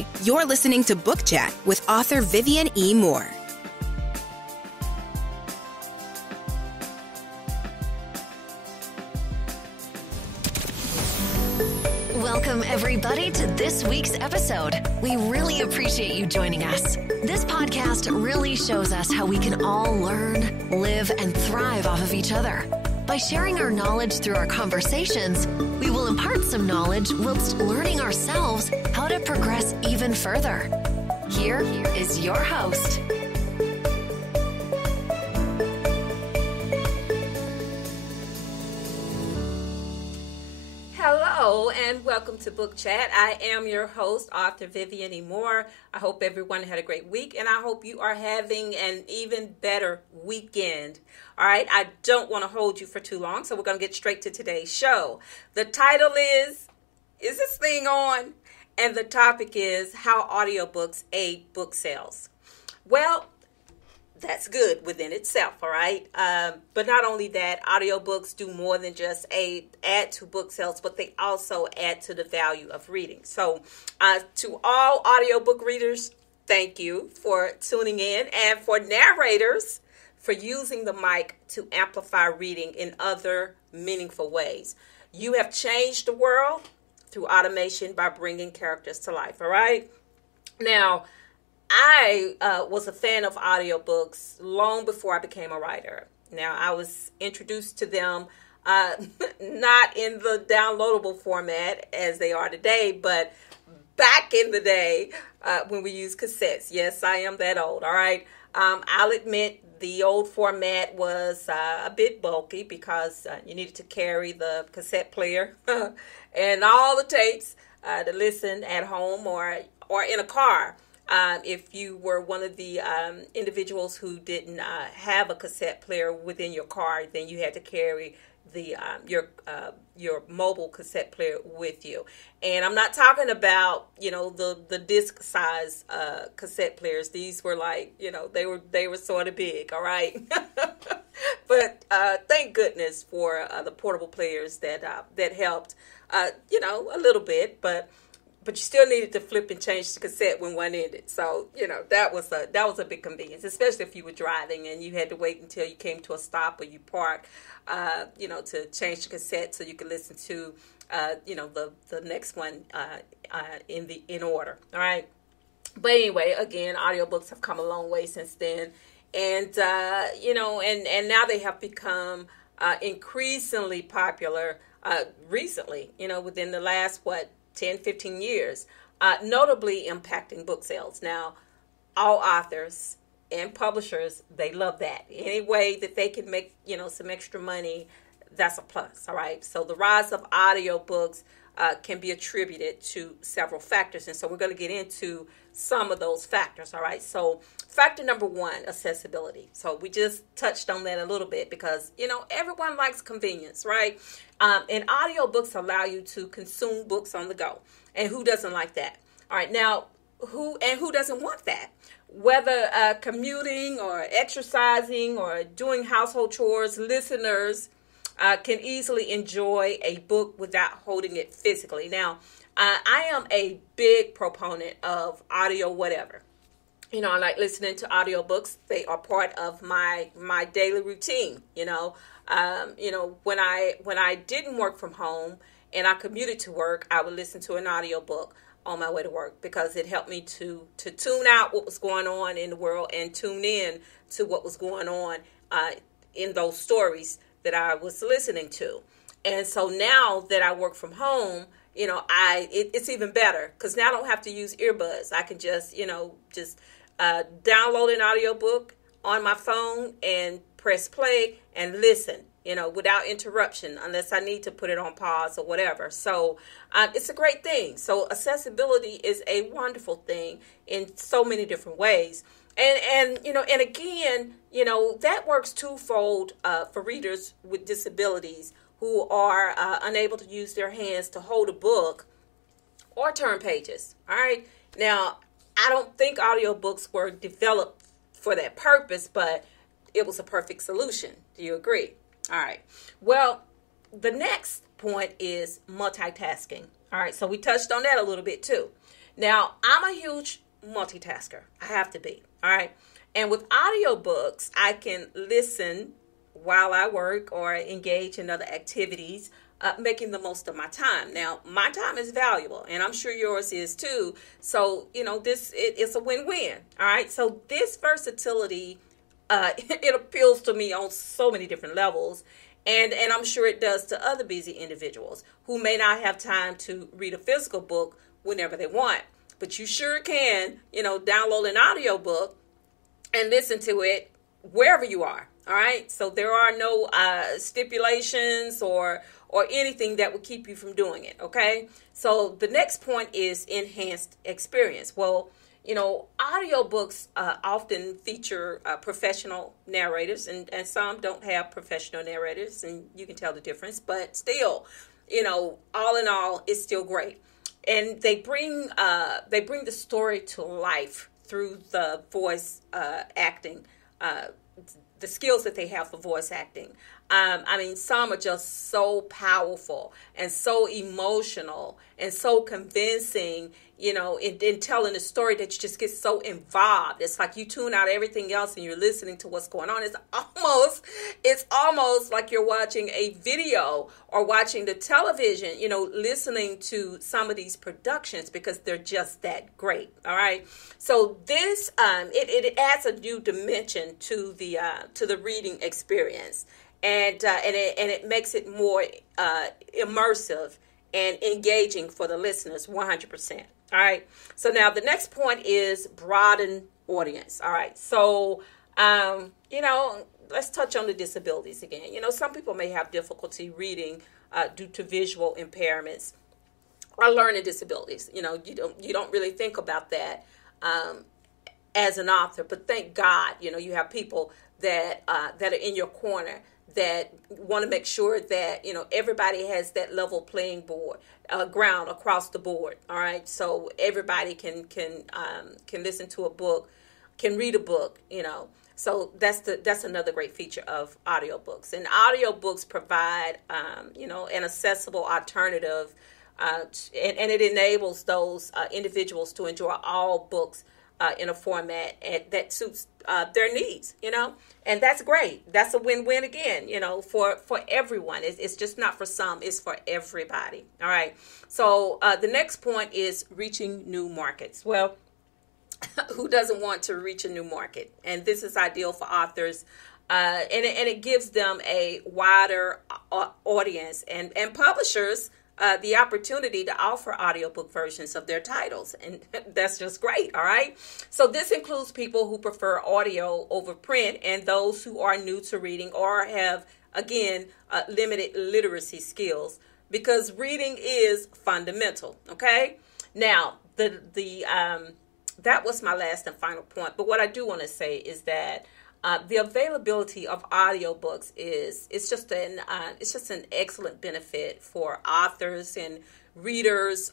Hi, you're listening to Book Chat with author Vivian E. Moore. Welcome, everybody, to this week's episode. We really appreciate you joining us. This podcast really shows us how we can all learn, live, and thrive off of each other. By sharing our knowledge through our conversations, we will impart some knowledge whilst learning ourselves how to progress even further. Here is your host. Hello and welcome to Book Chat. I am your host, author Vivian E. Moore. I hope everyone had a great week and I hope you are having an even better weekend. All right, I don't want to hold you for too long, so we're going to get straight to today's show. The title is this thing on? And the topic is how audiobooks aid book sales. Well, that's good within itself, all right? But not only that, audiobooks do more than just add to book sales, but they also add to the value of reading. So to all audiobook readers, thank you for tuning in. And for narrators, for using the mic to amplify reading in other meaningful ways. You have changed the world through automation by bringing characters to life, all right? Now, I was a fan of audiobooks long before I became a writer. Now, I was introduced to them not in the downloadable format as they are today, but back in the day when we used cassettes. Yes, I am that old, all right? I'll admit the old format was a bit bulky because you needed to carry the cassette player and all the tapes to listen at home or in a car. If you were one of the individuals who didn't have a cassette player within your car, then you had to carry the your mobile cassette player with you. And I'm not talking about, the disc size cassette players. These were like, they were sort of big, all right? But thank goodness for the portable players that helped, a little bit, but you still needed to flip and change the cassette when one ended. So, that was a big convenience, especially if you were driving and you had to wait until you came to a stop or you parked, to change the cassette so you could listen to, the next one in order. All right. But anyway, again, audiobooks have come a long way since then. And, and now they have become increasingly popular recently, within the last, 10, 15 years, notably impacting book sales. Now, all authors and publishers, they love that. Any way that they can make, some extra money, that's a plus, all right? So the rise of audiobooks can be attributed to several factors. And so we're going to get into some of those factors, all right? So factor number one, accessibility. So we just touched on that a little bit because, everyone likes convenience, right? And audiobooks allow you to consume books on the go. And who doesn't like that? All right, now, who doesn't want that? Whether commuting or exercising or doing household chores, listeners can easily enjoy a book without holding it physically. Now, I am a big proponent of audio whatever. I like listening to audiobooks. They are part of my daily routine, when I didn't work from home and I commuted to work, I would listen to an audiobook on my way to work because it helped me to tune out what was going on in the world and tune in to what was going on in those stories that I was listening to. And so now that I work from home, it's even better because now I don't have to use earbuds. I can just download an audiobook on my phone and press play and listen, without interruption unless I need to put it on pause or whatever. So it's a great thing. So accessibility is a wonderful thing in so many different ways. And again, that works twofold for readers with disabilities who are unable to use their hands to hold a book or turn pages. All right. Now, I don't think audiobooks were developed for that purpose, but it was a perfect solution. Do you agree? All right. Well, the next point is multitasking. All right. So we touched on that a little bit too. Now, I'm a huge multitasker. I have to be. All right. And with audiobooks, I can listen while I work or engage in other activities, making the most of my time. Now, my time is valuable, and I'm sure yours is too. So, it's a win-win. All right. So this versatility, it appeals to me on so many different levels. And I'm sure it does to other busy individuals who may not have time to read a physical book whenever they want. But you sure can, download an audiobook and listen to it wherever you are. All right. So there are no stipulations or anything that would keep you from doing it. OK, so the next point is enhanced experience. Well, audiobooks often feature professional narrators, and some don't have professional narrators, and you can tell the difference. But still, all in all, it's still great. And they bring the story to life through the voice acting, the skills that they have for voice acting. Some are just so powerful and so emotional and so convincing, in telling a story that you just get so involved. It's like you tune out everything else and you're listening to what's going on. It's almost like you're watching a video or watching the television, listening to some of these productions because they're just that great. All right. So this, it adds a new dimension to the reading experience. And it makes it more immersive and engaging for the listeners, 100%. All right. So now the next point is broaden audience. All right. So, let's touch on the disabilities again. Some people may have difficulty reading due to visual impairments or learning disabilities. You don't really think about that as an author, but thank God, you have people that are in your corner that want to make sure that everybody has that level playing ground across the board. All right, so everybody can listen to a book, can read a book. So that's another great feature of audiobooks. And audiobooks provide an accessible alternative, and it enables those individuals to enjoy all books in a format that suits their needs, and that's great. That's a win-win again, for everyone. It's just not for some, it's for everybody. All right. So the next point is reaching new markets. Well, who doesn't want to reach a new market? And this is ideal for authors, and it gives them a wider audience and publishers the opportunity to offer audiobook versions of their titles. And that's just great. All right. So this includes people who prefer audio over print and those who are new to reading or have, again, limited literacy skills, because reading is fundamental. Okay. Now, that was my last and final point. But what I do want to say is that the availability of audiobooks is just an excellent benefit for authors and readers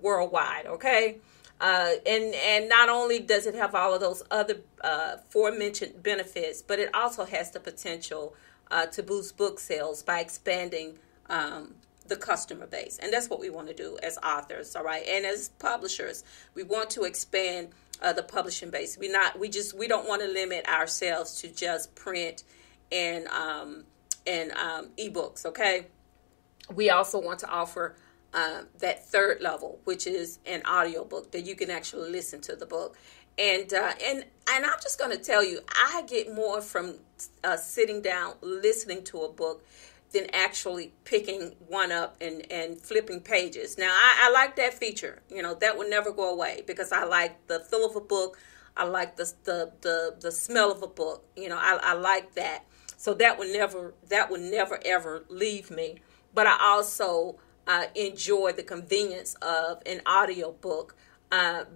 worldwide. Okay, and not only does it have all of those other aforementioned benefits, but it also has the potential to boost book sales by expanding the customer base, and that's what we want to do as authors. All right, and as publishers, we want to expand the publishing base. We don't want to limit ourselves to just print and ebooks. Okay, we also want to offer that third level, which is an audiobook that you can actually listen to the book. And I'm just going to tell you, I get more from sitting down listening to a book than actually picking one up and flipping pages. Now, I like that feature. That will never go away because I like the feel of a book. I like the smell of a book. I like that. So that would never ever leave me. But I also enjoy the convenience of an audiobook,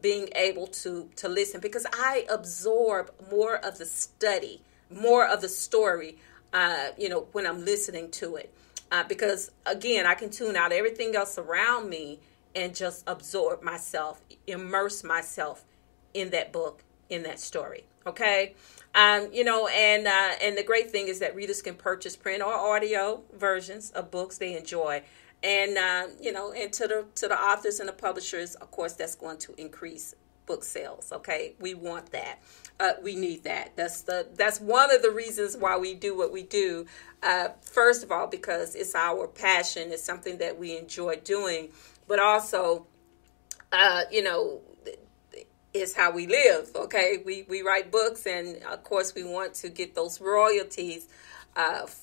being able to listen, because I absorb more of the study, more of the story, when I'm listening to it, because again, I can tune out everything else around me and just absorb myself, immerse myself in that book, in that story. Okay. And the great thing is that readers can purchase print or audio versions of books they enjoy And and to the authors and the publishers, of course, that's going to increase book sales. Okay, we want that. We need that. That's one of the reasons why we do what we do. First of all, because it's our passion. It's something that we enjoy doing, but also, it's how we live. Okay, we write books, and of course, we want to get those royalties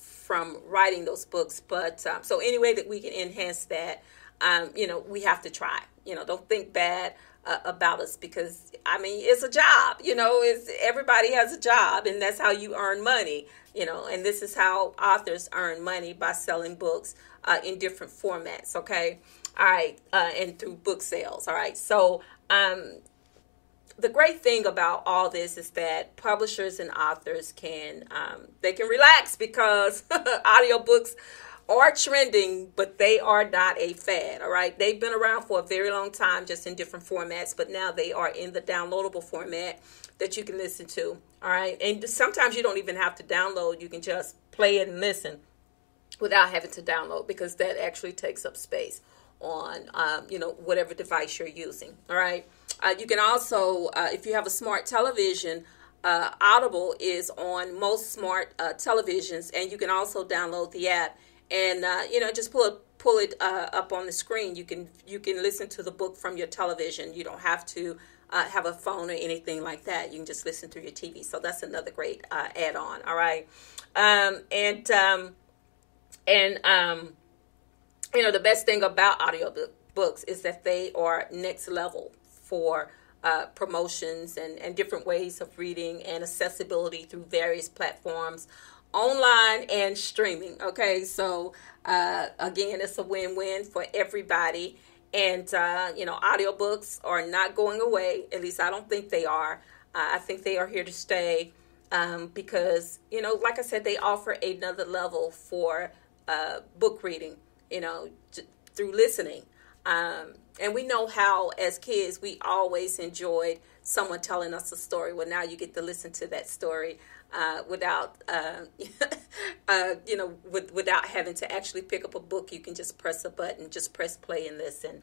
from writing those books. But so any way that we can enhance that, we have to try. Don't think bad about us, because it's a job. Everybody has a job, and that's how you earn money. And this is how authors earn money, by selling books in different formats. Okay, all right, and through book sales. All right, so the great thing about all this is that publishers and authors can relax, because audiobooks are trending, but they are not a fad. All right, they've been around for a very long time, just in different formats, but now they are in the downloadable format that you can listen to. All right, and sometimes you don't even have to download. You can just play it and listen without having to download, because that actually takes up space on whatever device you're using. All right, you can also, if you have a smart television, Audible is on most smart televisions, and you can also download the app, and just pull it up on the screen. You can listen to the book from your television. You don't have to have a phone or anything like that. You can just listen through your TV. So that's another great add-on. All right, the best thing about audiobooks is that they are next level for promotions and different ways of reading, and accessibility through various platforms, online and streaming. Okay, so again, it's a win-win for everybody. And audiobooks are not going away. At least I don't think they are. I think they are here to stay, because like I said, they offer another level for book reading, through listening. And we know how, as kids, we always enjoyed someone telling us a story. Well, now you get to listen to that story without having to actually pick up a book. You can just press a button, just press play and listen.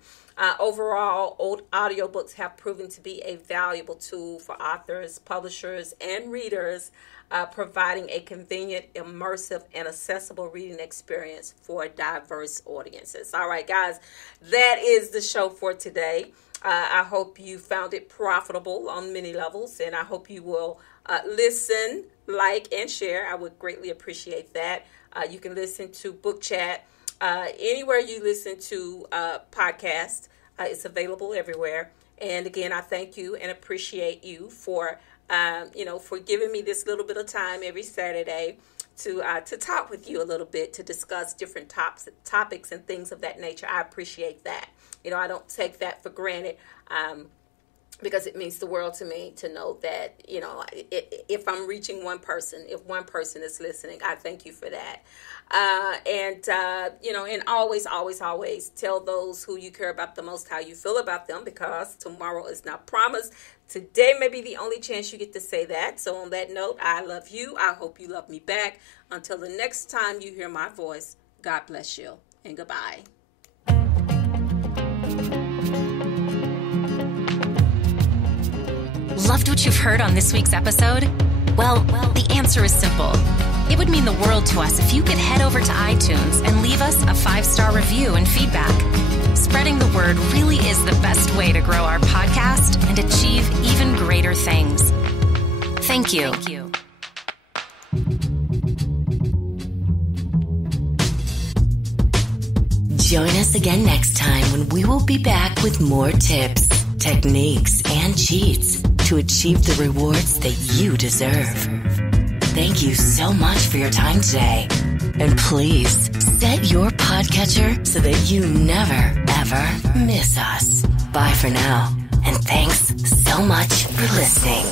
Overall, old audiobooks have proven to be a valuable tool for authors, publishers, and readers, providing a convenient, immersive, and accessible reading experience for diverse audiences. All right, guys, that is the show for today. I hope you found it profitable on many levels, and I hope you will listen, like, and share. I would greatly appreciate that. You can listen to Book Chat anywhere you listen to podcasts. It's available everywhere. And again, I thank you and appreciate you for giving me this little bit of time every Saturday to talk with you a little bit, to discuss different topics and things of that nature. I appreciate that. I don't take that for granted, because it means the world to me to know that, if I'm reaching one person, if one person is listening, I thank you for that. And always, always, always tell those who you care about the most how you feel about them, because tomorrow is not promised. Today may be the only chance you get to say that. So on that note, I love you. I hope you love me back. Until the next time you hear my voice, God bless you and goodbye. Loved what you've heard on this week's episode? Well, the answer is simple. It would mean the world to us if you could head over to iTunes and leave us a 5-star review and feedback. Spreading the word really is the best way to grow our podcast and achieve even greater things. Thank you. Join us again next time when we will be back with more tips, techniques, and cheats to achieve the rewards that you deserve. Thank you so much for your time today. And please set your podcatcher so that you never, ever miss us. Bye for now. And thanks so much for listening.